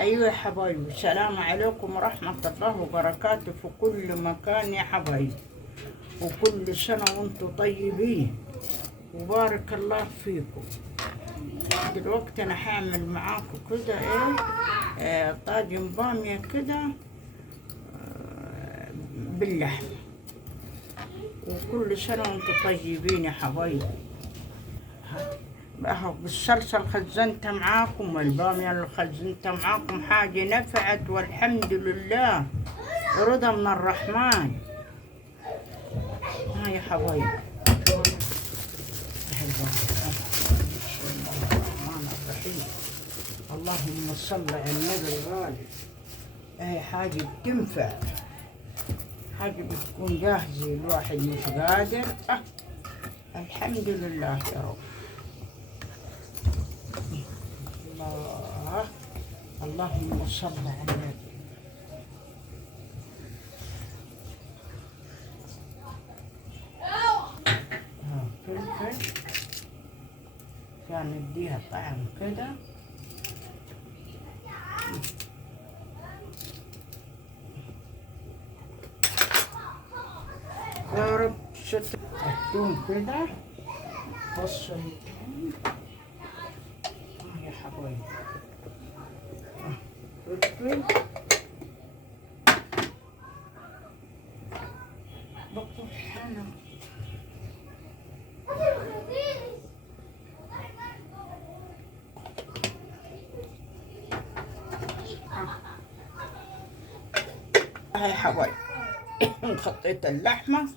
أيوة يا حبايبي، السلام عليكم ورحمة الله وبركاته في كل مكان يا حبايبي، وكل سنة وانتم طيبين وبارك الله فيكم. دلوقتي أنا حاعمل معاكم كده طاجن بامية كده باللحمة، وكل سنة وانتم طيبين يا حبايبي. اهو بالصلصة اللي خزنتها معاكم والبامية اللي خزنتها معاكم حاجة نفعت والحمد لله، رضا من الرحمن. ها يا حبايبي، بسم الله الرحمن الرحيم. اللهم صل على النبي الغالي. هاي حاجة بتنفع، حاجة بتكون جاهزة، الواحد مش قادر. الحمد لله يا رب. الله، اللهم صل على النبي. فلفل عشان نديها طعم كده. ضرب شت الثوم كده، فص الثوم يا حبايبي، فلفل بطحنة، هاي حبايبي. خطيت اللحمة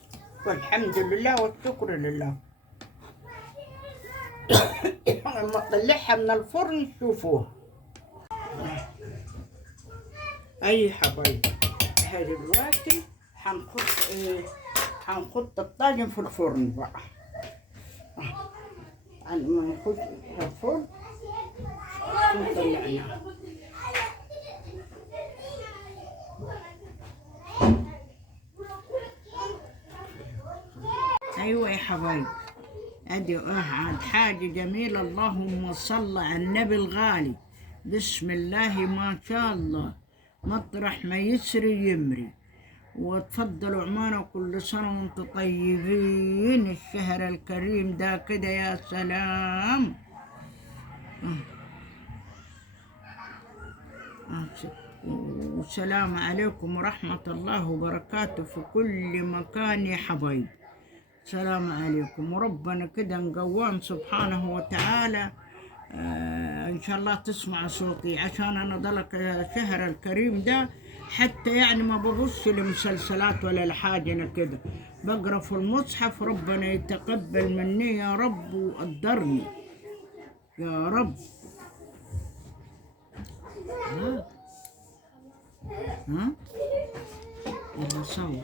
والحمد لله والشكر لله. لما اطلعها من الفرن شوفوها. اي حبايبي، هاي دلوقتي حنحط الطاجن في الفرن بقى. ما نخش الفرن نطلعناه. ايوه يا حبايبي، ادي عاد حاجه جميله. اللهم صل على النبي الغالي. بسم الله ما شاء الله، مطرح ما يسري يمري. وتفضلوا عمانة، كل سنة وانتم طيبين. الشهر الكريم ده كده يا سلام. والسلام عليكم ورحمة الله وبركاته في كل مكان يا حبايب. السلام عليكم، وربنا كده نقوام سبحانه وتعالى. إن شاء الله تسمع صوتي، عشان أنا ضلك الشهر الكريم ده حتى يعني ما ببص لمسلسلات ولا لحاجة. أنا كده بقرأ في المصحف. ربنا يتقبل مني يا رب وقدرني يا رب. ها يلا صور.